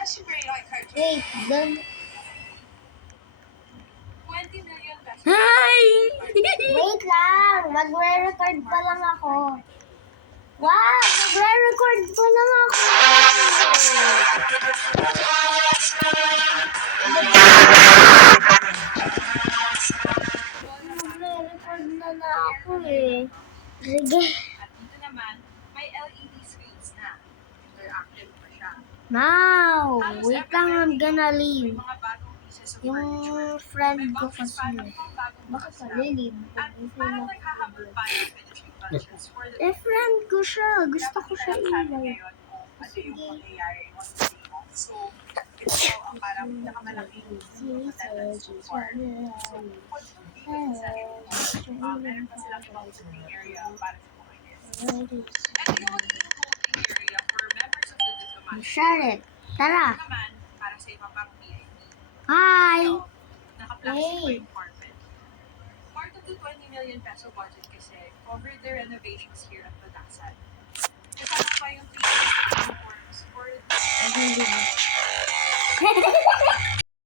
Wait, doon. 20 million pesos. Hi! Wait lang. Magre-record pa lang ako. Wow! Magre-record pa lang ako. Magre-record na ako eh. Sige. At dito naman, may LED screens na. Interactive pa siya. Now, Halos wait every lang, I'm 20 gonna minutes, leave. May mga bagong pieces of Yung furniture. friend May ko boxes kasi. pa na pang bagong Baka bukas pala lang. leave. At parang naghahabol pa yung finishing touches for the Eh, friend ko siya. Gusto ko siya Dapat sabi iwan. ngayon kung ano yung mangyayari on the day off. So, ito ang parang pinakamalaking attendance so far. So, what should be meron pa silang ibang sitting area para sa mga guests. And yung holding area for members of the diplomatic Share it. Tara. naman para sa iba pang VIP. Hi. So, naka-plastic Hey. frame carpet. Part of the 20 million peso budget kasi covered the renovations here at Batasan. Kasama pa yung 3 works for the